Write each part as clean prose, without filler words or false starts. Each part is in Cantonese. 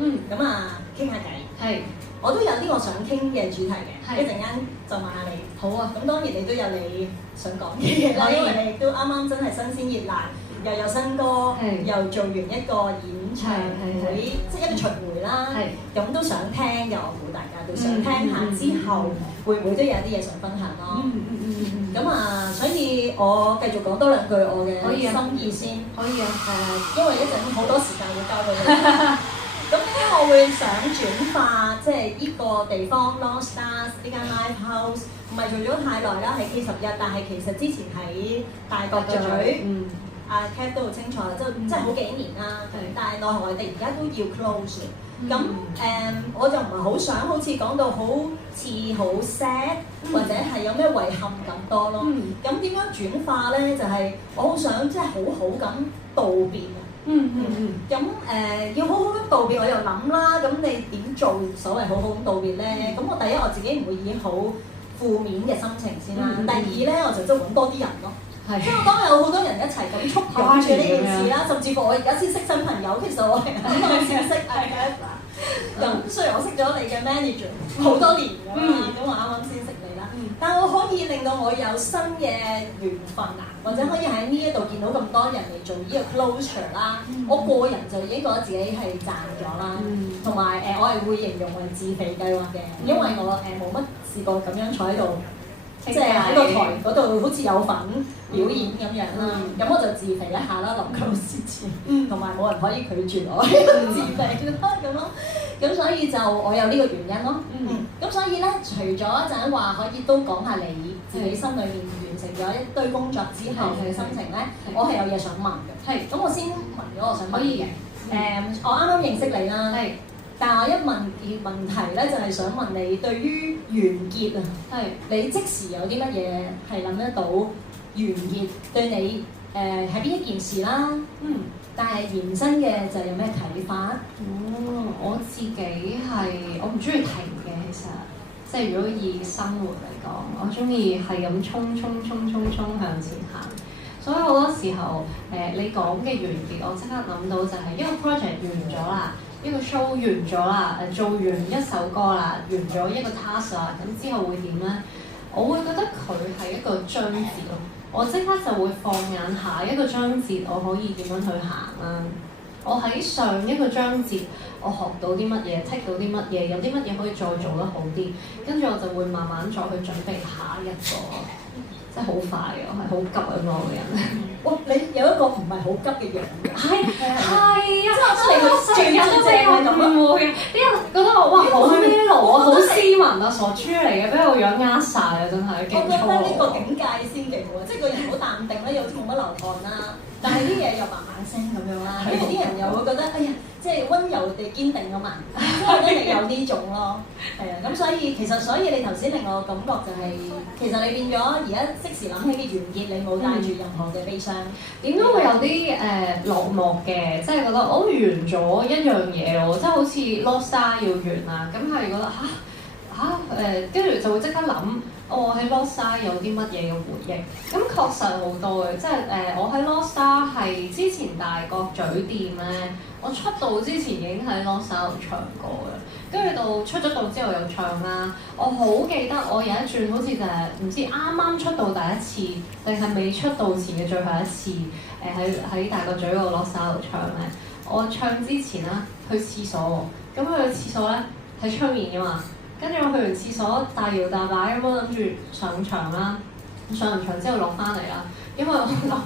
咁啊傾下偈。係，我都有啲我想傾嘅主題嘅，一陣間就問下你。好啊。咁當然你都有你想講嘅嘢啦，因為你亦都啱啱真係新鮮熱辣，又有新歌，又做完一個演唱會，即係一個巡迴啦。咁都想聽嘅，我估大家都想聽下之後，會唔會都有啲嘢想分享咯？咁啊，所以我繼續講多兩句我嘅心意先。可以啊。因為一陣好多時間會交俾你。咁點解我會想轉化即係呢個地方 Lost Stars 呢間 live house？唔係做咗太耐啦，喺 K11，但係其實之前喺大角咀，阿 Cat 都好清楚，即係好幾年啦。但係奈何我哋而家都要 close。咁我就唔係好想好似講到好似好 sad，或者係有咩遺憾咁多咯。咁點樣轉化咧？就係我好想即係好好咁道別。咁要好好咁道別，我又諗啦。咁你點做所謂好好咁道別咧？咁我第一我自己唔會以好負面嘅心情先啦。第二咧，我就即係揾多啲人咯。即係我當有好多人一齊咁促湧住呢件事啦，甚至乎我而家先識新朋友，其實我係啱啱先識阿 Cat。咁雖然我識咗你嘅 manager 好多年㗎嘛，咁我啱啱先識你啦。但我可以令到我有新嘅緣分啊，或者可以喺呢一度見到咁多人嚟做呢個 closure 啦。我個人就已經覺得自己係賺咗啦，同埋我係會形容為自肥計劃嘅，因為我冇乜試過咁樣坐喺度。即係喺個台嗰度好似有份表演咁樣啦，咁我就自肥一下啦，臨 close 前，同埋冇人可以拒絕我自肥啦咁咯，咁所以就我有呢個原因咯。咁所以咧，除咗一陣話可以都講下你自己心裏面完成咗一堆工作之後嘅心情咧，我係有嘢想問嘅。咁我先問咗我想問嘅。我啱啱認識你啦。但係我一問題咧，就係想問你對於完結啊，你即時有啲乜嘢係諗得到完結對你係邊一件事啦？但係延伸嘅就有咩睇法？我自己係我唔中意停嘅，其實即係如果以生活嚟講，我中意係咁衝向前行。所以好多時候你講嘅完結，我即刻諗到就係一個 project 完咗啦。一個 show 完咗啦，做完一首歌啦，完咗一個 task 啦，咁之後會點咧？我會覺得佢係一個章節咯，我即刻就會放眼下一個章節，我可以點樣去行啦？我喺上一個章節，我學到啲乜嘢 take 到啲乜嘢，有啲乜嘢可以再做得好啲，跟住我就會慢慢再去準備下一個。真係好快嘅，我係好急啊！我個人。哇！你有一個唔係好急嘅樣嘅。係啊！即係我覺得你個轉正係咁樣嘅。啲人覺得我哇好 mellow 啊，好斯文啊，傻豬嚟嘅，俾我樣呃晒啊！真係勁粗。我覺得呢個境界先勁喎，即係個人好淡定咧，又好似冇乜流汗啦，但係啲嘢又慢慢聲咁樣啦，因為啲人又會覺得哎呀，即係溫柔地堅定啊嘛，即係我覺得你有呢種咯。係啊，咁所以你頭先令我感覺就係，其實你變咗而家即時諗起嘅完結，你冇帶住任何嘅悲傷。點都會有啲落寞嘅，即係覺得我完咗一樣嘢喎，即係好似 Lost Stars 要完啦，咁係覺得跟住就會即刻諗，我喺 Lost Stars 有啲乜嘢嘅回憶，咁確實好多嘅，即係我喺 Lost Stars 係之前大角咀店咧，我出道之前已經喺 Lost Stars 度唱過嘅。跟住到出咗道之後又唱啦，我好記得我有一轉好似就係唔知啱啱出道第一次，定係未出道前嘅最後一次，喺大角咀個 Lost Stars 度唱咧。我唱之前啦，去廁所喎，咁去廁所咧喺出面㗎嘛，跟住我去完廁所大搖大擺咁樣諗住上場啦，上完場之後落翻嚟啦。因為我留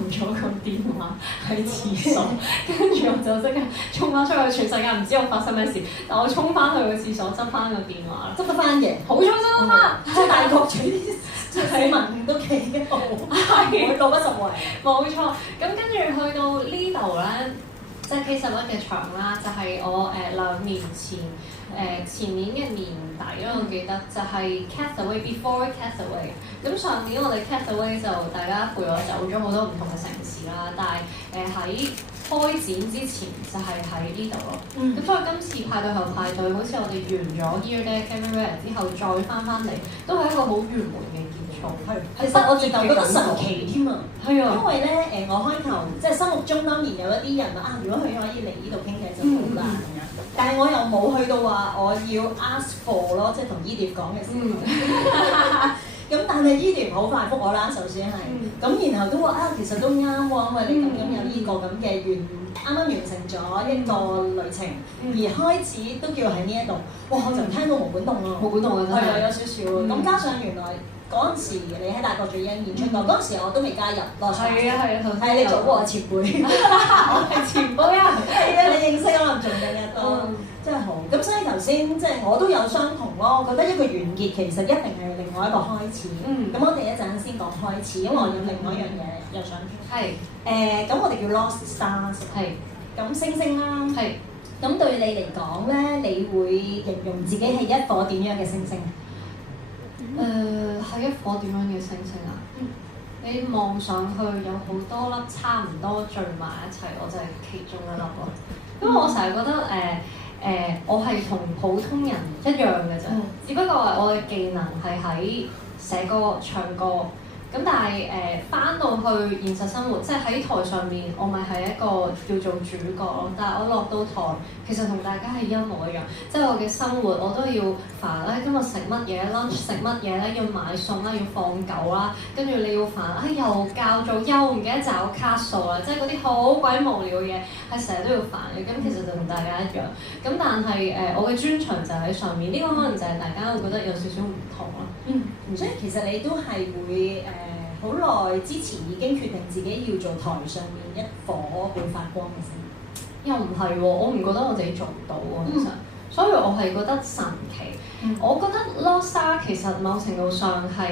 咗個電話喺廁所，跟住我就即刻衝翻出去，全世界唔知我發生咩事，但我衝翻去個廁所執翻個電話啦，執得翻嘅，好彩執得翻，即係大角咀啲市民都幾好，每個不十圍。冇錯，咁跟住去到呢度咧，即係 K11嘅場啦，就係我2年前前年嘅年底啦，我記得就係 Castaway before Castaway。咁上年我哋 Castaway 就大家陪我走咗好多唔同嘅城市啦，但係喺開展之前就係喺呢度咯。咁所以今次派對後派對，好似我哋完咗 Year Day Everywhere 之後再翻嚟，都係一個好圓滿嘅結束。其實我直頭覺得神奇添啊！係啊，因為咧我開頭即係心目中當然有一啲人啊，如果佢可以嚟呢度傾偈就好啦咁樣。但係係我又冇去到話我要 ask for 咯，即係同 Edith 講嘅時候。咁但係 Edith 好快覆我啦，首先係，咁然後都話啊，其實都啱喎，因為你咁有呢個咁嘅啱啱完成咗一個旅程，而開始都叫喺呢一度，哇！我就聽到毛管戙咯，毛管戙啊，係啊，有少少。咁加上原來嗰陣時你喺大角咀已經演出過，嗰陣時我都未加入咯。係啊，係你做過我前輩，我係前輩啊，係啊，你認識可能仲更加多，真係好。咁所以頭先即係我都有相同咯，我覺得一個完結其實一定係另外一個開始。咁我哋一陣先講開始，因為我有另外一樣嘢又想傾。係。咁我哋叫 Lost Stars。係。咁星星啦。係。咁對你嚟講咧，你會形容自己係一顆點樣嘅星星？係一顆點樣嘅星星啊？你望上去有好多粒差唔多聚埋一齊，我就係其中一粒咯。因為我成日覺得我係同普通人一樣嘅啫，只不過我嘅技能係喺寫歌、唱歌。咁但係翻到去現實生活，即係喺台上面，我咪係一個叫做主角咯。但係我落到台，其實同大家係一模一樣。即係我嘅生活，我都要煩咧。今日食乜嘢？lunch 食乜嘢咧？要買餸啦，要放狗啦，跟住你要煩又教做，又唔記得找卡數啦。即係嗰啲好鬼無聊嘅嘢，係成日都要煩嘅。咁其實就同大家一樣。咁但係我嘅專長就喺上面。呢個可能就係大家會覺得有少少唔同咯。所以其實你都係會好耐之前已經決定自己要做台上面一顆會發光嘅星。又唔係喎，我唔覺得我自己做唔到喎，其實，所以我係覺得神奇。我覺得 Lost Star 其實某程度上係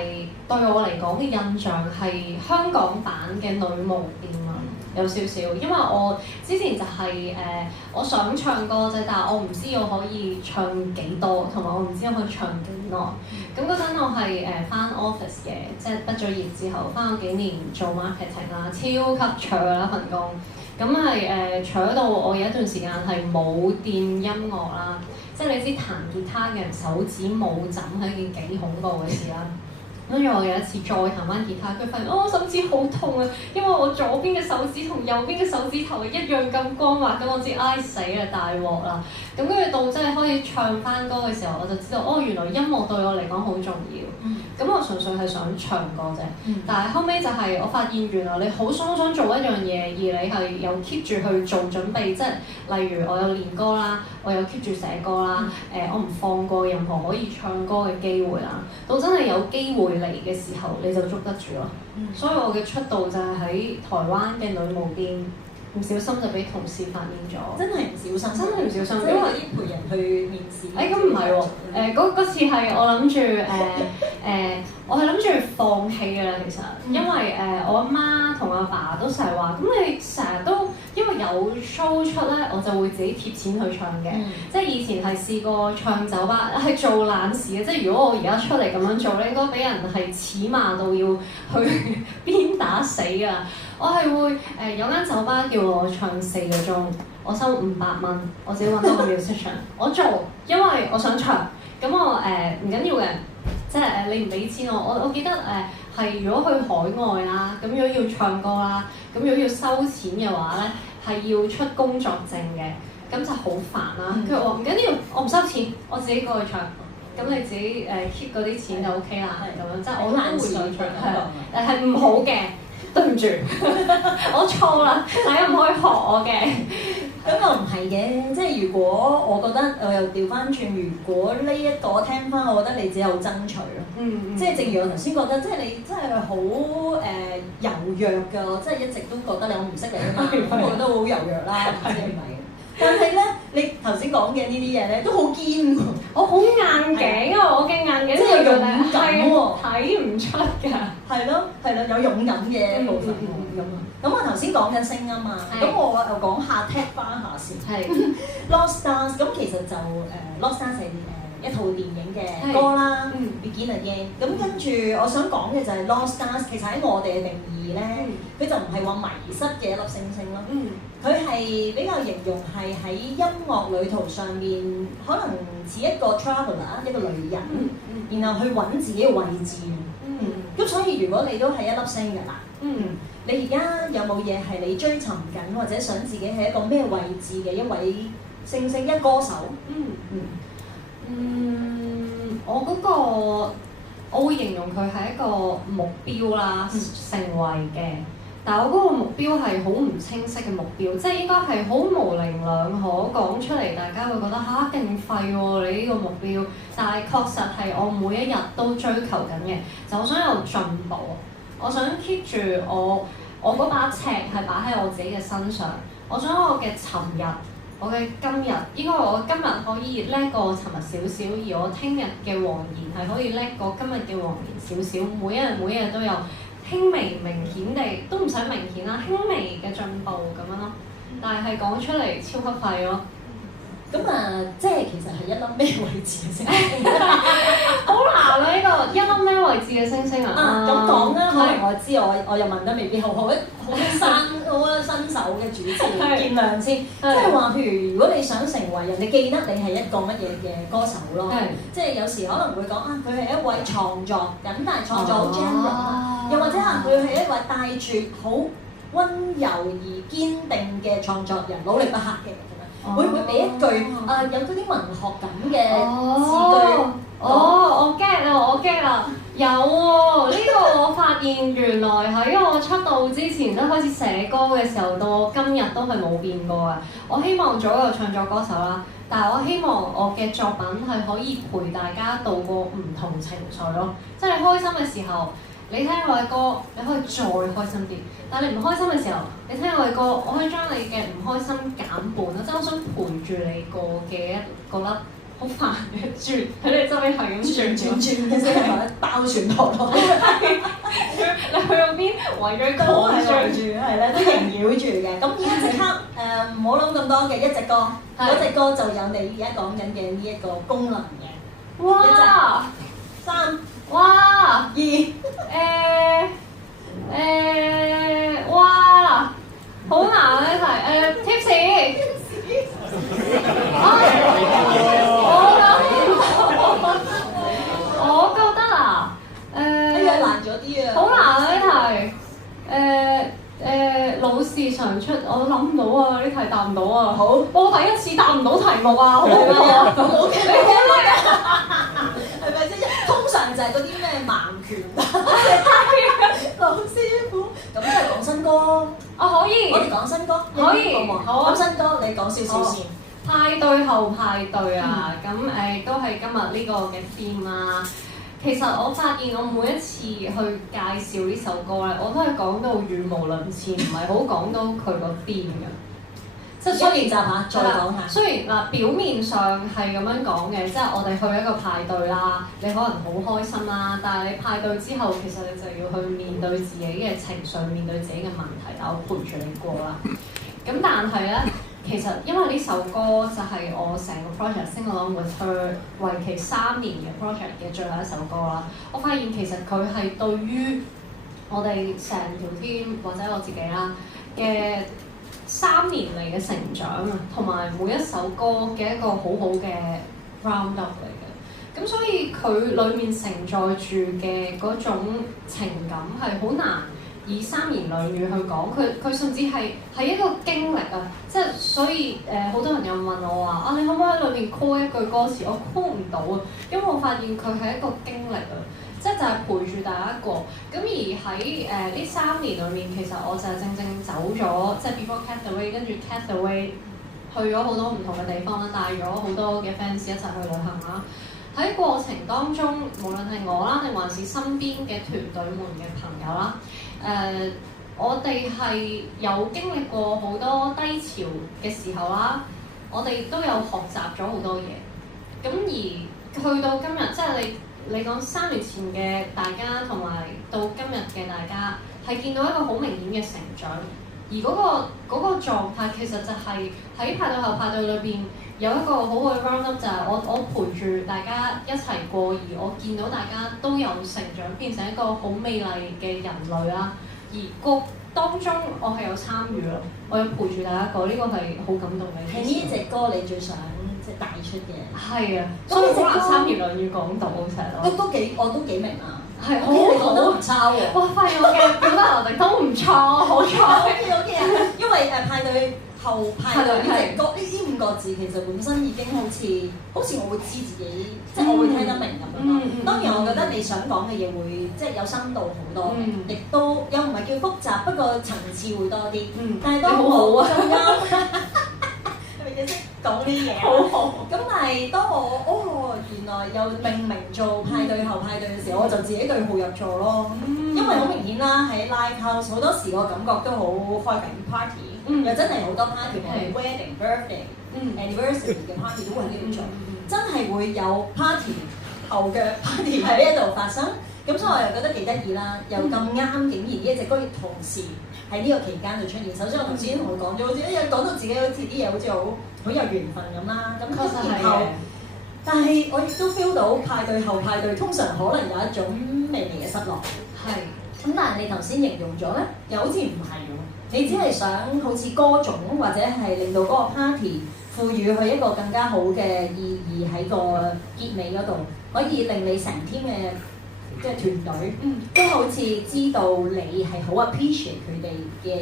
對我嚟講嘅印象係香港版嘅女巫店啊，有少少，因為我之前就係我想唱歌啫，但係我唔知我可以唱幾多，同埋我唔知我可以唱幾耐。咁嗰陣我係返 office 嘅，即係畢咗業之後返咗幾年做 marketing 啦，超級搶啦份工。咁係搶到我有一段時間係冇掂音樂啦，即係你知彈吉他嘅人手指冇枕係一件幾恐怖嘅事啦。跟住我有一次再彈翻吉他，佢發現我手指好痛啊，因為我左邊嘅手指同右邊嘅手指頭一樣咁光滑，咁我知唉死啦大鑊啦！咁跟住到真係開始唱翻歌嘅時候，我就知道原來音樂對我嚟講好重要。咁我純粹係想唱歌啫，但係後尾就係我發現原來你好想做一樣嘢，而你係有 keep 住去做準備，即係例如我有練歌啦，我有 keep 住寫歌啦，我唔放過任何可以唱歌嘅機會啦，到真係有機會嚟嘅時候你就捉得住咯。所以我嘅出道就係喺台灣嘅女巫店。唔小心就俾同事發現咗，真係唔小心，真係唔小心，因為啲陪人去面試。咁唔係喎，嗰次係我諗住我係諗住放棄㗎啦，其實，因為我阿媽同阿爸都成日話，咁你成日都因為有 show 出咧，我就會自己貼錢去唱嘅，即係以前係試過唱酒吧，係做爛事嘅，即係如果我而家出嚟咁樣做咧，應該俾人係恥罵到要去鞭打死㗎。我係會有間酒吧叫我唱4個鐘，我收500蚊，我自己揾到個 musician， 我做，因為我想唱。咁我唔緊要嘅，即係你唔俾錢我記得係如果去海外啦，咁如果要唱歌啦，咁如果要收錢嘅話咧，係要出工作證嘅，咁就好煩啦。佢話唔緊要，我唔收錢，我自己過去唱。咁你自己keep 嗰啲錢就 OK 啦，咁樣即係我都會想唱，係唔好嘅。對唔住，我錯啦，大家唔可以學我嘅。咁又唔係嘅，即係如果我覺得我又調翻轉，如果呢一個聽翻，我覺得你自己有爭取咯。即係正如我頭先覺得，即係你真係好柔弱㗎，即係一直都覺得你我唔識你啊嘛，咁我覺得好柔弱啦，唔知係咪？但係咧，你頭先講嘅呢啲嘢咧，都好堅喎。我好硬頸啊！我嘅硬頸即係有勇敢喎，睇唔出㗎。係咯，有勇敢嘅部分喎咁啊。咁我頭先講緊聲啊嘛，咁我又講下 tag 翻下先。係 Lost Stars，咁其實就Lost Stars 係一套電影嘅歌啦，Begin Again。咁跟住我想講嘅就係 Lost Stars，其實喺我哋嘅定義咧，佢就唔係話迷失嘅一粒星星咯。佢係比較形容係喺音樂旅途上面，可能似一個 traveller， 一個旅人，然後去揾自己嘅位置。咁所以如果你都係一粒星嘅啦，你而家有冇嘢係你追尋緊，或者想自己係一個咩位置嘅一位勝唔勝一歌手？我嗰個我會形容佢係一個目標啦，成為嘅。但係我嗰個目標係好唔清晰嘅目標，即係應該係好模棱兩可講出嚟，大家會覺得嚇勁廢喎你呢個目標。但係確實係我每一日都追求緊嘅，就我想有進步，我想 keep 住我嗰把尺係擺喺我自己嘅身上，我想我嘅尋日。我嘅今日應該我今日可以叻過尋日少少，而我聽日嘅黃言係可以叻過今日嘅黃言少少，每一日都有輕微明顯地都唔使明顯啦，輕微嘅進步咁樣咯。但係講出嚟超級廢咯。咁即係其實係一粒咩位置嘅星星？好難啊！呢個一粒咩位置嘅星星啊？咁講啦，可能我知我又問得未必好新手嘅主持，見諒先。即係話，譬如如果你想成為人哋記得你係一個乜嘢嘅歌手咯，即係有時可能會講佢係一位創作人，但係創作好 general，又或者佢係一位帶住好溫柔而堅定嘅創作人，努力不克嘅。會唔會俾一句有嗰啲文學感嘅字句？我 get 啦，有喎！呢個我發現原來喺我出道之前，都開始寫歌嘅時候，到我今日都係冇變過嘅。我希望做一個創作歌手啦，但係我希望我嘅作品係可以陪大家度過唔同情緒咯。即係開心嘅時候，你聽我嘅歌，你可以再開心啲。但係你唔開心嘅時候，你聽我嘅歌，我可以將你嘅唔開心減半啦。即係我想陪住你過嘅一個粒好煩嘅轉喺你周圍係咁轉嘅啫，包船陀螺。你去到邊圍咗個都係圍住，係咧都縈繞住嘅。咁而家即刻唔好諗咁多嘅一隻歌，嗰隻歌就有你而家講緊嘅呢一個功能嘅。哇！3、哇2，哇！好難啊呢題，tips。我覺得啊，難咗啲啊！好難啊呢題，老是常出，我諗唔到啊！呢題答唔到啊！好，我第一次答唔到題目啊！好唔好啊？好嘅，你好叻啊！係咪先？通常就係嗰啲咩盲拳啊，老師傅，咁即係講新歌。可以。我哋講新歌，可以。好。咁新歌你講少少先。派對後派對啊，咁都係今日呢個嘅 theme 啦。其實我發現我每一次去介紹呢首歌咧，我都係講到語無倫次，唔係好講到佢個 theme 嘅。即係練習下，再講下。雖然表面上係咁樣講嘅，即係我哋去一個派對啦，你可能好開心啦，但係你派對之後，其實你就要去面對自己嘅情緒，面對自己嘅問題，但我陪住你過啦。咁但係咧。其實因為呢首歌就係我成個 project Sing Along With Her 為期3年嘅 project 嘅最後一首歌啦。我發現其實佢係對於我哋成條 team 或者我自己啦嘅3年嚟嘅成長啊，同埋每一首歌嘅一個好好嘅 round up 嚟嘅。咁所以佢裡面承載住嘅嗰種情感係好難以3言2語去講，佢甚至係一個經歷啊！即係所以好多人又問我話你可唔可以喺裏面 call 一句歌詞？我 call 唔到啊，因為我發現佢係一個經歷啊，即係就係陪住大家過。咁而喺呢3年裏面，其實我就係正正走咗，即係 before Castaway，跟住 Castaway 去咗好多唔同嘅地方啦，帶咗好多嘅 fans 一齊去旅行啦。喺過程當中，無論係我啦，定還是身邊嘅團隊們嘅朋友啦。我哋係有經歷過好多低潮嘅時候啦，我哋都有學習咗好多嘢。咁而去到今日，即係你講3年前嘅大家，同埋到今日嘅大家，係見到一個好明顯嘅成長。而嗰個狀態其實就係喺派對後派對裏邊有一個好好嘅 round up，就係我陪住大家一齊過，而我見到大家都有成長，變成一個好美麗嘅人類啦。而當中我係有參與咯，我有陪住大家過，呢個係好感動嘅。係呢隻歌你最想即係帶出嘅？係啊，所以好難3言2語講到成咯。我都幾明啊。係好，你講得唔差喎。哇！發現我嘅表達能力都唔錯，好彩。OK，因為派對後派對呢隻歌，呢5個字其實本身已經好似我會知自己，即係我會聽得明咁樣咯。當然我覺得你想講嘅嘢會即係有深度好多，亦都又唔係叫複雜，不過層次會多啲。但係當我咁啱，係咪你識講呢啲嘢？好好。咁但係當我原來又命名做派對後派對嘅時候，我就自己對號入座咯。因為好明顯啦，喺 live house 好多時個感覺都好開緊 party。又真係好多 party，我哋 wedding、birthday、anniversary 嘅 party 都會喺呢度做，真係會有 party 後嘅 party 喺呢一度發生。咁所以我又覺得幾得意啦，又咁啱竟然呢一隻歌同時喺呢個期間就出現。首先我頭先同佢講咗，好似講到自己好似啲嘢好似好有緣分咁啦。咁然後，但係我亦都 feel 到派對後派對通常可能有一種微微嘅失落。係。咁但係你頭先形容咗咧，又好似唔係喎。你只係想好似歌種或者係令到嗰個 party 賦予佢一個更加好嘅意義喺個結尾嗰度，可以令你成 team 嘅即係團隊都好似知道你係好 appreciate 佢哋嘅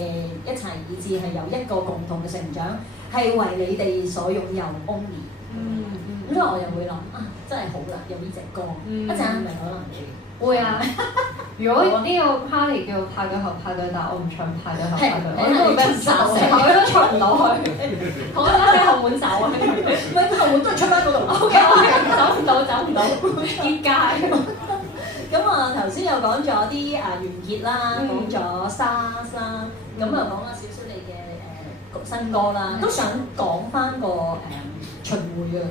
一齊，以至係有一個共同嘅成長，係為你哋所擁有 only。咁所以我又會諗真係好啦，有呢隻歌，一陣係咪可能會啊？如果呢個 party 叫派對後派對，但係我唔唱派對後派對，我應該會俾人殺死，我應該出唔到去。我覺得喺後門走啊，唔係後門都係出翻嗰度。OK， 走唔到，結界。咁頭先又講咗啲完結啦，講咗 SARS 啦，咁又講咗少少你嘅新歌啦，都想講翻個巡迴啊，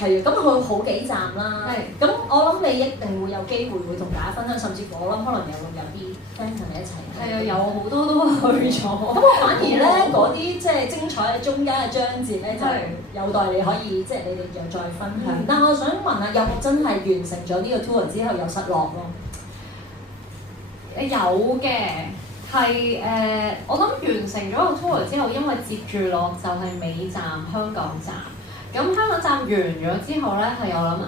係咁佢好幾站啦，咁我諗你一定會有機會同大家分享，甚至乎我諗可能有啲 friend 同你一齊。係啊，有好多都去咗。咁我反而咧嗰啲即係精彩嘅中間嘅章節咧，就有待你可以即係你哋又再分享。但我想問下，有冇真係完成咗呢個 tour 之後有失落咯？有嘅。係我諗完成咗個 tour 之後，因為接住落就係尾站香港站。咁香港站完咗之後咧，係又諗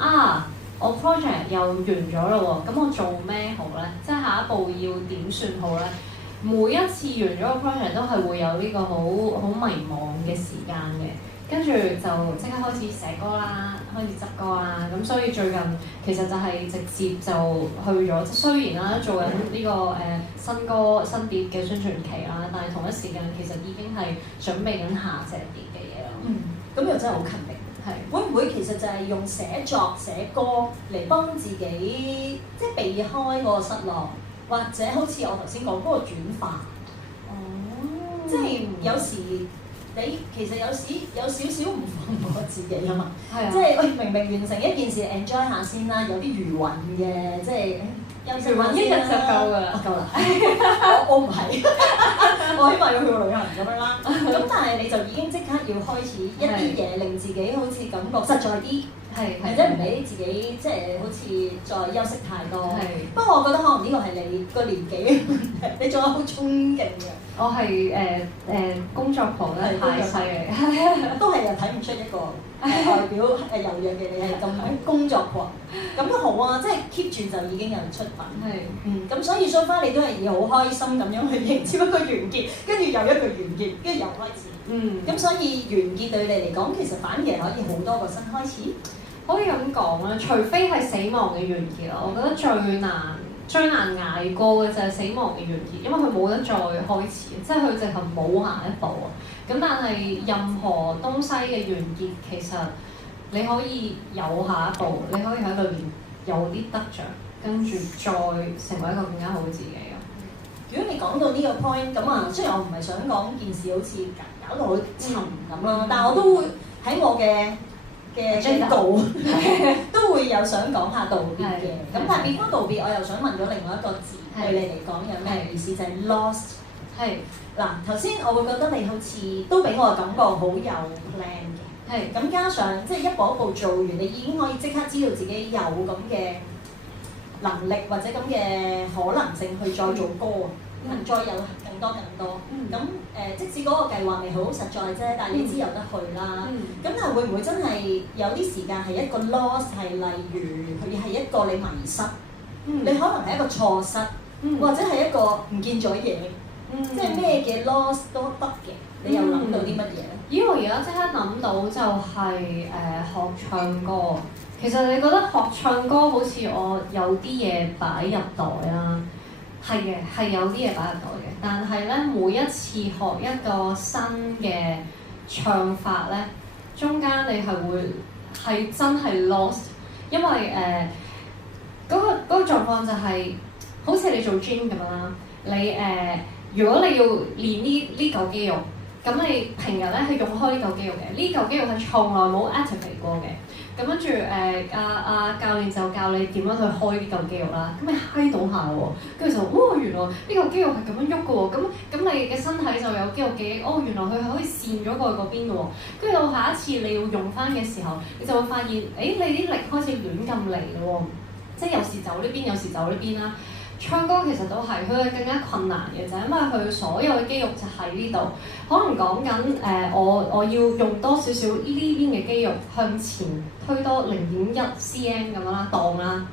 我 project 又完咗咯喎，咁我做咩好咧？即係下一步要點算好咧？每一次完咗個 project 都係會有呢個好迷茫嘅時間嘅，跟住就即刻開始寫歌啦，開始執歌啦。咁所以最近其實就係直接就去咗，雖然啦做緊呢個新歌新碟嘅宣傳期啦，但係同一時間其實已經係準備緊下隻碟嘅嘢咯。咁又真係好勤力。係會唔會其實就係用寫作寫歌嚟幫自己即係避開個失落，或者好似我頭先講嗰個轉化？即係有時你其實有少少唔放過自己啊嘛。即係明明完成一件事 enjoy 下先啦，有啲餘韻嘅，即係休息下先啦。一日就夠㗎啦。夠啦。我唔係，我起碼要去個旅行咁樣啦。咁但係你就已經即刻要開始一啲嘢，令自己好似感覺實在啲，或者唔俾自己即係好似再休息太多。不過我覺得可能呢個係你個年紀，你仲有好衝勁嘅。我係工作狂得太犀利，都係又睇唔出一個外表柔弱嘅你係咁工作狂，咁都好啊！即係 keep 住就已經有人出品。咁所以 so far 你都係要好開心咁樣去迎接一個完結，跟住又一個完結，跟住又開始。咁所以完結對你嚟講，其實反而可以好多個新開始。可以咁講啦，除非係死亡嘅完結啦，我覺得最難捱過嘅就係死亡嘅完結，因為佢冇得再開始，即係佢直頭冇下一步啊。咁但係任何東西嘅完結，其實你可以有下一步，你可以喺裏邊有啲得着，跟住再成為一個更加好嘅自己咯。如果你講到呢個 point 咁雖然我唔係想講件事好似搞到好沉咁啦，但係我都會喺我嘅宣告都會有想講下道別嘅。咁但係變翻道別，我又想問咗另外一個字對你嚟講有咩意思？就係 lost。嗱，頭先我會覺得你好似都俾我感覺好有 plan 嘅。咁加上即係一步一步做完，你已經可以即刻知道自己有咁嘅能力或者咁嘅可能性去再做歌。再有更多，咁即使嗰個計劃未好實在啫，但係你知有得去啦。咁但係會唔會真係有啲時間係一個 loss， 係例如佢係一個你迷失，你可能係一個錯失，或者係一個唔見咗嘢，即係咩嘅 loss 都得嘅。你又諗到啲乜嘢咧？咦！我而家即刻諗到就係、學唱歌。其實你覺得學唱歌好似我有啲嘢擺入袋啦，係嘅，係有啲嘢擺入袋嘅。但係咧，每一次學一個新嘅唱法咧，中間你係真係 lost， 因為嗰個狀況就係、好似你做 gym 咁樣啦，你如果你要練呢嚿肌肉，咁你平日咧係用開呢嚿肌肉嘅，呢嚿肌肉係從來冇 activate 過嘅。咁跟住教練就教你點樣去開呢嚿肌肉啦。咁你嗨到下喎，跟住就原來呢嚿肌肉係咁樣喐嘅喎。咁你嘅身體就有肌肉記憶。原來佢係可以線咗過去嗰邊嘅喎。跟住到下一次你要用翻嘅時候，你就會發現，你啲力開始亂咁嚟咯喎。即係有時走呢邊，有時走呢邊啦。唱歌其實都係，佢係更加困難嘅，就係因為佢所有嘅肌肉就喺呢度，可能講緊我要用多少少呢邊嘅肌肉向前推多0.1 cm 咁樣啦，當啦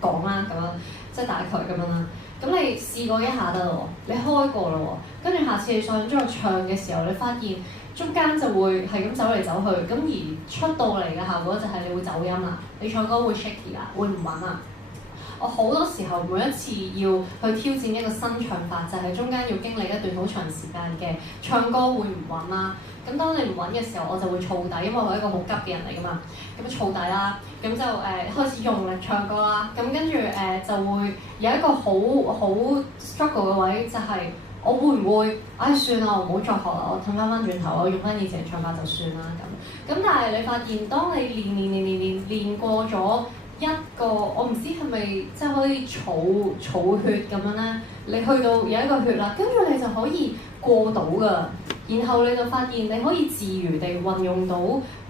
講啦咁樣，即係大概咁樣啦。咁你試過一下得咯喎，你開過咯喎，跟住下次你想再唱嘅時候，你發現中間就會係咁走嚟走去，咁而出到嚟嘅效果就係你會走音啦，你唱歌會 shaky 啦，會唔穩啊。我好多時候每一次要去挑戰一個新唱法，就係中間要經歷一段好長時間嘅唱歌會唔穩啦。咁當你唔穩嘅時候，我就會燥底，因為我係一個好急嘅人嚟㗎嘛。咁燥底啦，咁就開始用力唱歌啦。咁跟住就會有一個好 struggle 嘅位，就係我會唔會算啦，我唔好再學啦，我褪翻轉頭，我用翻以前嘅唱法就算啦咁。咁但係你發現，當你練過咗一個，我唔知係咪即係可以儲血咁樣咧？你去到有一個血啦，跟住你就可以過到㗎。然後你就發現你可以自如地運用到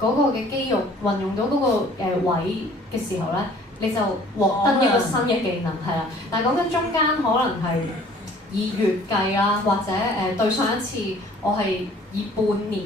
嗰個嘅肌肉，運用到嗰個位嘅時候咧，你就獲得一個新嘅技能係啦。但係講緊中間可能係以月計啦，或者對上一次我係以半年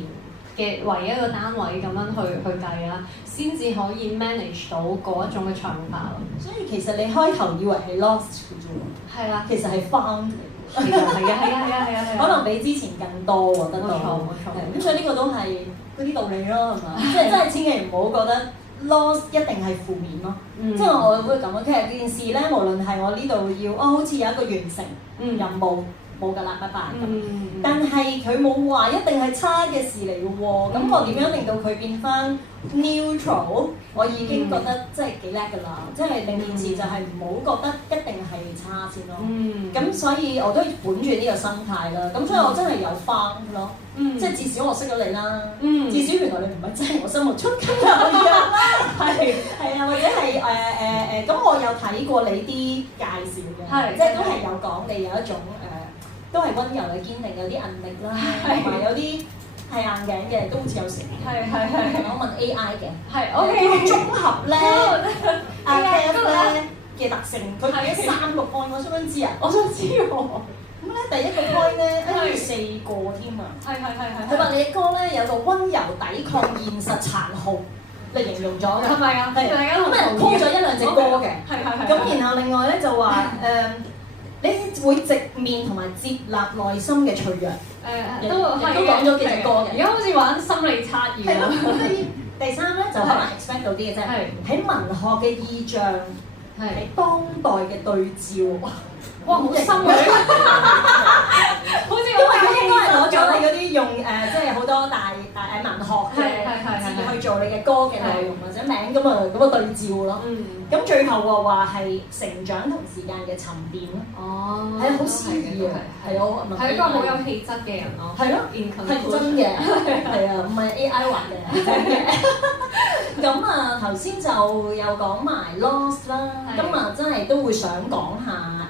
嘅為一個單位咁樣去計啦，先至可以 manage 到嗰一種嘅唱法咯。所以其實你開頭以為係 lost 嘅啫喎，係啦，其實係 found 嚟嘅，係可能比之前更多喎得到。冇錯。咁所以呢個都係嗰啲道理咯，係嘛？即係真係千祈唔好覺得 lost 一定係負面咯。即係我會咁樣，其實件事咧，無論係我呢度要好似有一個完成任務。冇㗎啦，拜拜咁。但係佢冇話一定係差嘅事嚟嘅喎。咁我點樣令到佢變翻 neutral？我已經覺得真係幾叻㗎啦。即係令件事就係唔好覺得一定係差先咯。咁所以我都本住呢個心態啦。咁所以我真係有 found 咯。即係至少我識咗你啦。至少原來你唔係真係我心目中嘅人啦。係啊，或者係咁我有睇過你啲介紹嘅，即係都係有講你有一種都係温柔嘅堅定，有啲韌力啦，同埋有啲係硬頸嘅，都好似有成。我問 AI 嘅，OK 綜合咧，AI 咧嘅特性，佢俾咗3個 point，我想知啊？我想知喎。咁咧第一個 point 咧，4個添啊。佢話你嘅歌咧有個温柔抵抗現實殘酷嚟形容咗嘅。係咪啊？係。咁人 po 咗1、2隻歌嘅。咁然後另外咧就話你會直面同埋接納內心嘅脆弱，都講咗幾隻歌嘅。而家好似玩心理測驗。係咯，第3咧就可能 expect 到啲嘅啫。喺文學嘅意象，喺當代嘅對照。哇！好深喎，好似因為佢應該係攞咗你嗰啲用即係好多大文學嘅字去做你嘅歌嘅內容或者名咁啊對照咯。咁最後話係成長同時間嘅沉澱咯。哦，係啊，好詩意啊，係我係一個好有氣質嘅人咯。係咯，係真嘅，係啊，唔係 AI 畫嘅，真嘅。咁啊，頭先就又講埋 lost 啦，咁啊真係都會想講下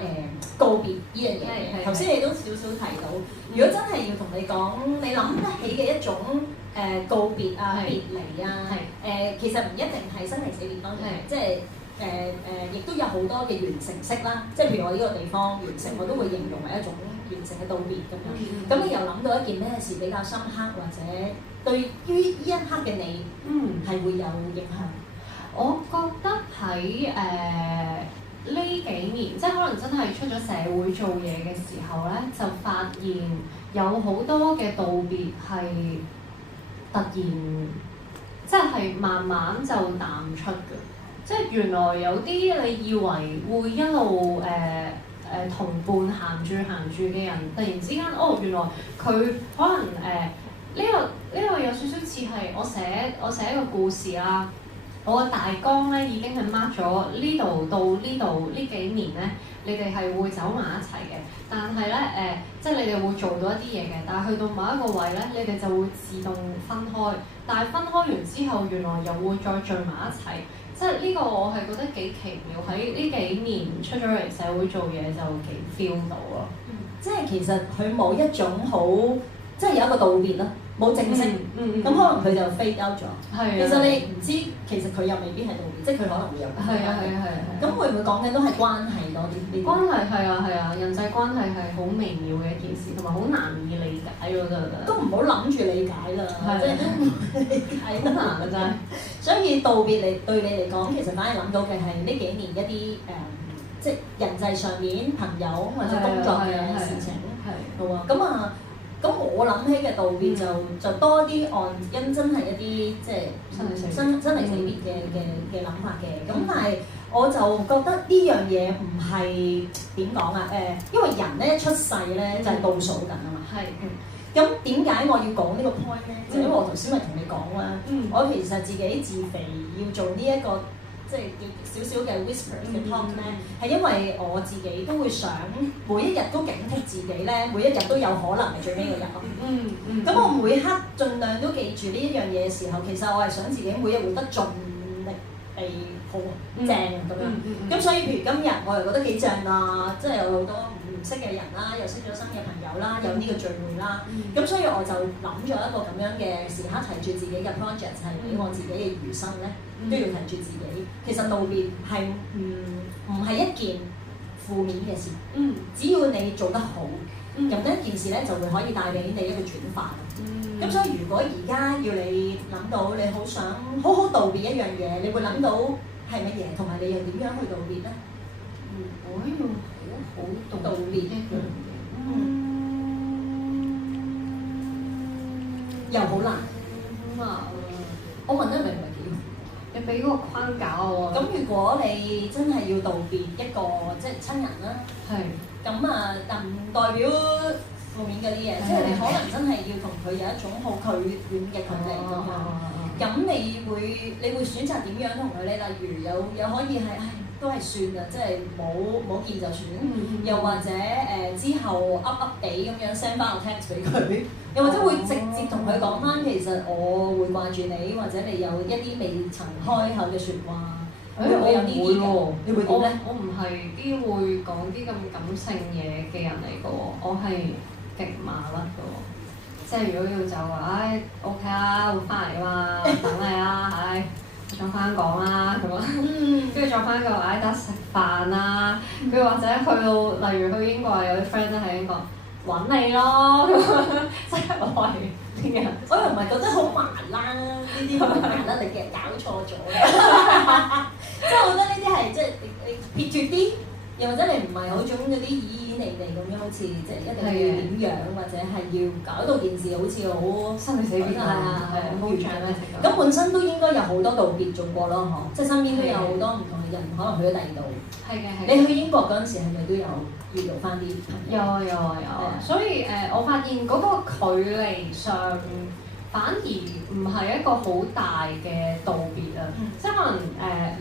告別呢樣嘢。頭先你都少少提到，如果真係要同你講，你諗得起嘅一種告別啊、別離啊，其實唔一定係生離死別當然，即係亦都有好多嘅完成式啦。即係譬如我呢個地方完成，我都會形容為一種完成嘅道別咁樣。咁你又諗到一件咩事比較深刻，或者對於呢一刻嘅你係會有影響？我覺得喺呢幾年，即係可能真係出咗社會做嘢嘅時候咧，就發現有好多嘅道別係突然，即係慢慢就淡出嘅。即係原來有啲你以為會一路同伴行住嘅人，突然之間原來佢可能呢個有少少似係我寫一個故事啦。我個大綱咧已經係 mark 咗呢度到呢度呢幾年咧，你哋係會走埋一齊嘅。但係咧即係你哋會做到一啲嘢嘅。但係去到某一個位咧，你哋就會自動分開。但係分開完之後，原來又會再聚埋一齊。即係呢個我係覺得幾奇妙，喺呢幾年出咗嚟社會做嘢就幾 feel 到咯。即係其實佢冇一種好，即係有一個道別咯，冇正式，咁可能佢就 fade out 咗。其實你唔知，其實佢又未必係道別，即係佢可能會有。係啊。咁會唔會講緊都係關係多啲？關係係啊，人際關係係好微妙嘅一件事，同埋好難以理解咯，真係。都唔好諗住理解啦，即係都唔理解好難嘅真係。所以道別對你嚟講，其實反而諗到嘅係呢幾年一啲即係人際上面朋友或者工作嘅事情。好啊，咁我諗起嘅道別就多啲按因真係一啲即係生離死別嘅諗法嘅。咁但係我就覺得呢樣嘢唔係點講啊？因為人咧出世咧就係倒數緊啊嘛。咁點解我要講呢個 point 咧？就因為我頭先咪同你講啦，我其實自己自肥要做呢一個即係少少嘅 whisper 嘅 talk 咧，係因為我自己都會想每一日都警惕自己咧，每一日都有可能係最尾嗰日咯。咁我每刻盡量都記住呢一樣嘢嘅時候，其實我係想自己每日活得盡力地好正咁樣。咁所以譬如今日我又覺得幾正啊，即係有好多唔識嘅人啦，又識咗新嘅朋友啦，有呢個聚會啦。咁所以我就諗咗一個咁樣嘅時刻提住自己嘅 project，係俾我自己嘅餘生咧都要提住自己。其實道別係唔係一件負面嘅事，只要你做得好，咁呢一件事咧就會可以帶俾你一個轉化。咁所以如果而家要你諗到你好想好好道別一樣嘢，你會諗到係乜嘢，同埋你又點樣去道別咧？我要好道別一樣嘢，又好難。我問得明唔明幾？你俾嗰個框架我。咁如果你真係要道別一個即係親人啦，咁但唔代表負面嗰啲嘢，即係你可能真係要同佢有一種好遠嘅距離咁樣。咁你會選擇點樣同佢咧？例如有可以係都係算啦，即係冇見就算。又或者之後噏地咁樣 send 翻個 text 俾佢，又或者會直接同佢講翻，其實我會掛住你，或者你有一啲未曾開口嘅説話。會唔會有呢啲嘅？你會點咧？我唔係啲會講啲咁感性嘢嘅人嚟嘅喎，我係極麻甩嘅喎。即係如果要走OK 啦，會翻嚟啊嘛，等你啦，再翻港啦咁啊，跟住再翻個得食飯啦，跟住或者去到例如去英國有啲 friend 咧喺英國揾你咯，即係我係啲人，我又唔係覺得好麻啦，呢啲好麻啦，你嘅人搞錯咗嘅，即係我覺得呢啲係即係你撇住啲，又或者你唔係好種嗰啲依嚟咁樣，好似即係一定要點樣，或者係要搞到件事好似好生離死別啊，好長咩？咁本身都應該有好多道別做過咯，嗬！即係身邊都有好多唔同嘅人，可能去咗第二度。係嘅。你去英國嗰陣時係咪都有遇到翻啲朋友？有啊！所以我發現嗰個距離上反而唔係一個好大嘅道別啊，即係可能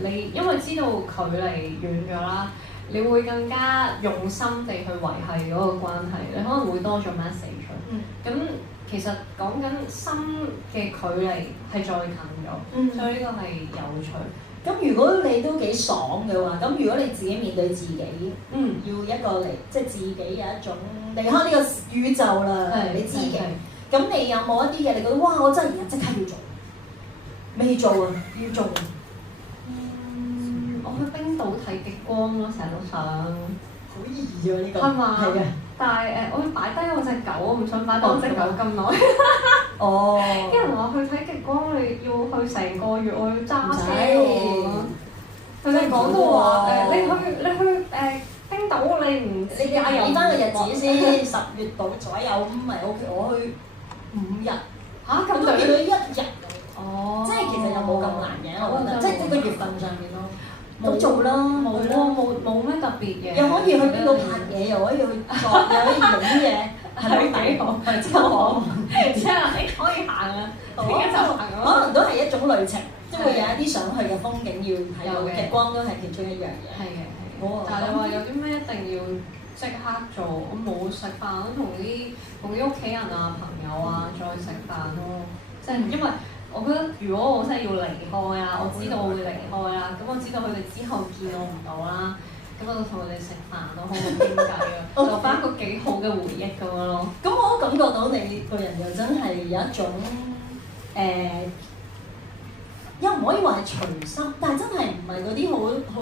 你因為知道距離遠咗啦。你會更加用心地去維繫嗰個關係，你可能會多咗 message。咁其實講緊心嘅距離係再近咗，所以呢個係有趣。咁如果你都幾爽嘅話，咁如果你自己面對自己，要一個嚟即係自己有一種離開呢個宇宙啦，你知嘅。咁你有冇一啲嘢你覺得哇，我真係而家即刻要做，未做啊，要做。我去冰島睇極光咯，成日都想。好易啊呢個。係嘛？係嘅。但係我要擺低我隻狗，我唔想擺低我隻狗咁耐。哦。啲人話去睇極光，你要去成個月，我要揸車喎。佢哋講到話你去冰島你唔你睇翻個日子先，10月度左右咁咪 OK。我去5日嚇咁咁都見到1日，哦，即係其實又冇咁難嘅，我覺得，即係個月份上面咯。冇咁做啦，冇去啦冇咩特別嘅，又可以去邊度拍嘢，又可以去作，又可以影嘢，係咪幾好？係真好，即係你可以行啊，聽日就行咁。可能都係一種旅程，即係會有一啲想去嘅風景要睇到，極光都係其中一樣嘢。係嘅，好啊！但係你話有啲咩一定要即刻做？我冇食飯，同啲屋企人啊、朋友啊再食飯咯。即係因為我覺得，如果我真係要離開啊，我知道我會離開啦，咁我知道佢哋之後見我唔到啦，咁我就同佢哋食飯咯，好好傾偈啊，留翻個幾好嘅回憶咁樣咯。咁我都感覺到你個人又真係有一種又唔可以話係隨心，但係真係唔係嗰啲好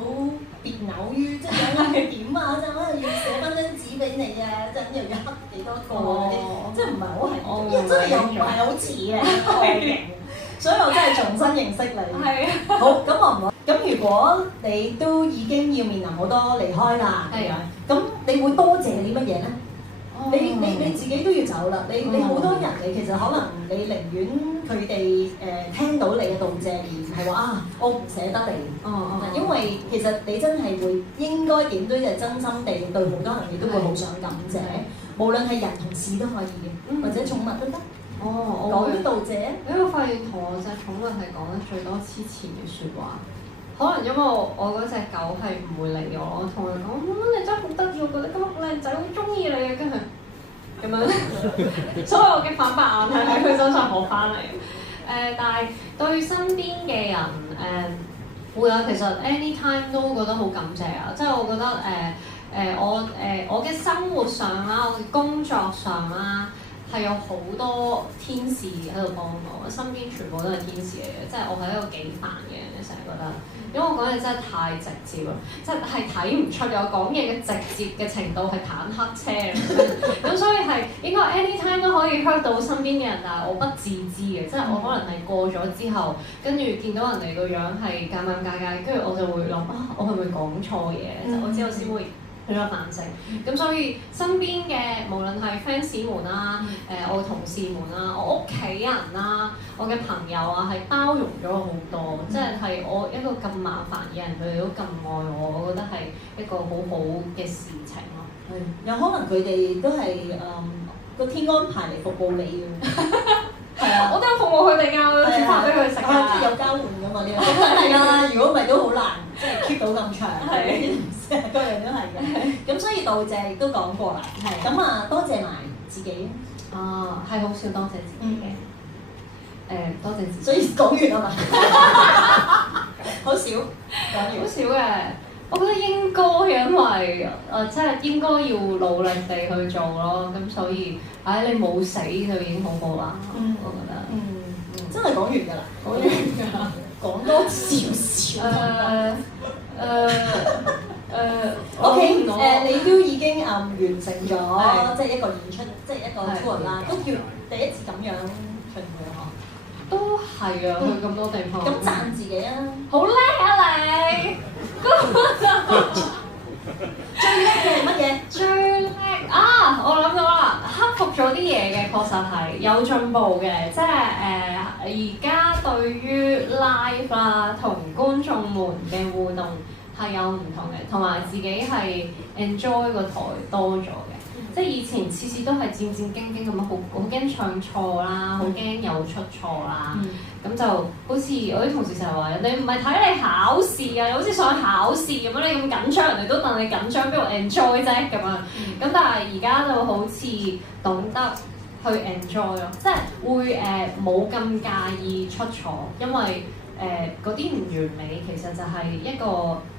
別扭於，即係想去點啊，即係可能要寫翻張紙俾你啊，即係又要刻幾多個嗰啲，即係唔係好係，因為真係又唔係好似嘅外形，所以我真係重新認識你。係啊。好，咁我唔好。咁如果你都已經要面臨好多離開啦，係啊，咁你會多謝啲乜嘢咧？你自己都要走啦，你好多人你其實可能你寧願佢哋聽到你嘅道謝，而唔係話啊我唔捨得你，因為其實你真係會應該點都係真心地對好多人，你都會好想感謝，無論係人同事都可以嘅，或者寵物都得。講啲道謝。因為我發現同我隻寵物係講得最多黐纏嘅説話。可能因為我嗰隻狗係唔會理我，我同佢講：你真係好得意，我覺得今日靚仔好中意你啊！跟住咁樣，所以我嘅反白眼係喺佢身上學翻嚟。但係對身邊嘅人會有其實 anytime 都覺得好感謝啊！即係我覺得我嘅生活上啦，我嘅工作上啦，係有好多天使喺度幫我，身邊全部都係天使嚟嘅，即係我係一個幾煩嘅人，成日覺得，因為我講嘢真係太直接啦，即係睇唔出我講嘢嘅直接嘅程度係坦克車咁，所以係應該 anytime 都可以 hurt 到身邊嘅人，但係我不自知嘅，即係我可能係過咗之後，跟住見到人哋個樣係尷尬，跟住我就會諗啊，我係咪講錯嘢？就我之後先會去咗反省，咁所以身邊嘅無論係 fans 們啦，我嘅同事們啦，我屋企人啦，我嘅朋友啊，係包容咗我好多，即係我一個咁麻煩嘅人，佢哋都咁愛我，我覺得係一個好好嘅事情咯。有可能佢哋都係個天安排嚟服務你嘅。係啊，我都有服務佢哋㗎，我煮飯俾佢食㗎。即係有交換㗎嘛呢個。係啦，如果唔係都好難，即係 keep 到咁長。係，各樣都係嘅。咁所以道謝亦都講過啦。係。咁啊，多謝埋自己。啊，係好少多謝自己嘅。多謝自己。所以講完啊嘛。好少講完。好少嘅。我覺得應該因為即係應該要努力地去做咯，咁所以你冇死就已經好好啦，我覺得。真係講完㗎啦，講完㗎，講多少少。OK，你都已經完成咗，即係一個演出，即係一個 tour 啦，都叫第一次咁樣巡迴嗬。都係啊，去咁多地方。咁讚自己啊！好叻啊你！最叻嘅係乜嘢？最叻啊！我諗到啦，克服咗啲嘢嘅，確實係有進步嘅。即係而家對於 live 啦，同觀眾們嘅互動係有唔同嘅，同埋自己係 enjoy 個台多咗嘅。即係以前次次都係戰戰兢兢咁樣，好驚唱錯啦，好驚有出錯啦。咁就好似我啲同事成日話：人哋唔係睇你考試啊，你好似上考試咁樣，你咁緊張，人哋都戥你緊張，邊度 enjoy 啫咁樣。咁但係而家就好似懂得去 enjoy 咯，即係會冇咁介意出錯，因為嗰啲唔完美其實就係一個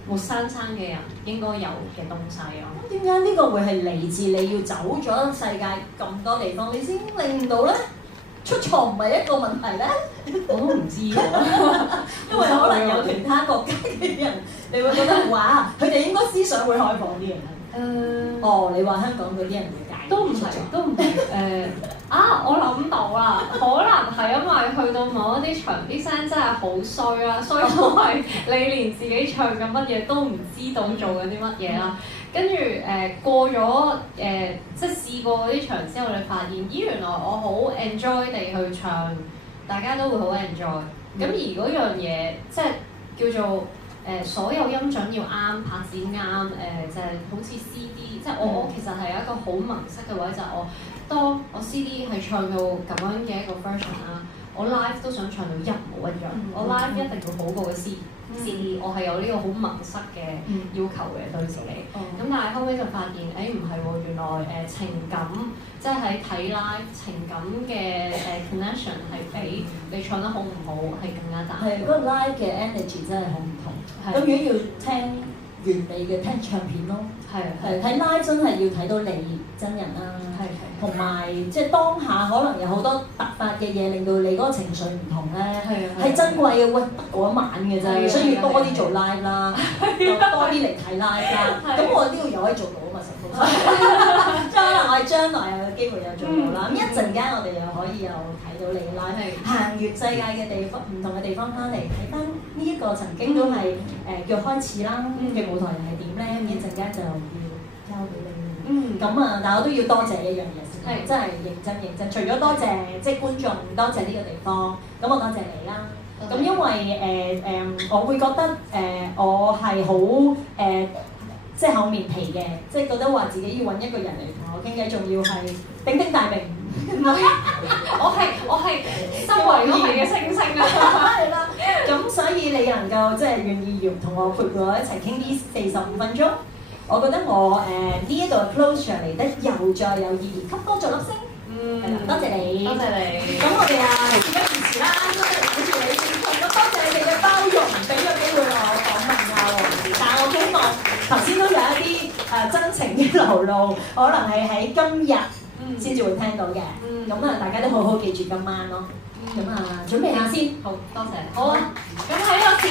活生生嘅人應該有嘅東西咯。咁點解呢個會係嚟自你要走咗世界咁多地方，你先令到咧出錯唔係一個問題咧？我都唔知喎，因為可能有其他國家嘅人，你會覺得哇，佢哋應該思想會開放啲嘅。你話香港嗰啲人會介都唔係，都唔係我諗到啦，可能係因為去到某一啲場啲聲真係好衰啦，衰到係你連自己唱緊乜嘢都唔知道做緊啲乜嘢啦。跟住過咗即係試過嗰啲場之後，你發現咦原來我好 enjoy 地去唱，大家都會好 enjoy。咁而嗰樣嘢即係叫做所有音準要啱，拍子啱，就係好似 CD， 即係我其實係有一個好萌塞嘅位，就係當我 CD 係唱到咁樣嘅一個 version 啦，我 live 都想唱到一模一樣，我 live 一定會好過嘅 CD，我係有呢個好萌塞嘅要求嘅對自己。咁但係後尾就發現，唔係喎，原來情感即係喺睇 live 情感嘅connection 係比你唱得好唔好係更加大。係嗰個 live 嘅 energy 真係好唔同。咁如果要聽原味嘅聽唱片咯，係睇 live 真係要睇到你真人啦，同埋即係當下可能有好多突發嘅嘢令到你嗰個情緒唔同咧，係珍貴嘅。喂，得嗰一晚嘅啫，所以要多啲做 live 啦，多啲嚟睇 live 啦。咁我呢個又可以做到啊嘛，成功。即係可能我哋將來有機會又做到啦。咁一陣間我哋又可以又睇到你 live，行完世界嘅地方，唔同嘅地方翻嚟睇翻呢一個曾經都係叫開始啦嘅舞台又係點咧？咁一陣間就要交俾你。咁但係我都要多謝一樣嘢先，真係認真。除咗多謝即係觀眾，多謝呢個地方，咁我多謝你啦。咁因為我會覺得我係好即係厚面皮嘅，即係覺得話自己要揾一個人嚟同我傾偈，仲要係鼎鼎大名。唔係，我係周圍都係嘅星星啊！係啦，咁所以你能夠即係願意同我陪我一齊傾呢45分鐘，我覺得我呢一度嘅 closure 嚟得又再有意義，給多咗粒星。係啦，多謝你，多謝你。咁我哋事不宜遲啦，多謝你，咁多謝你哋嘅包容，俾咗機會我訪問黃子。但係我希望頭先都有一啲真情嘅流露，可能係喺今日先至會聽到嘅。咁大家都好好記住今晚咯。咁準備下先。好，多謝。好啊。咁喺呢個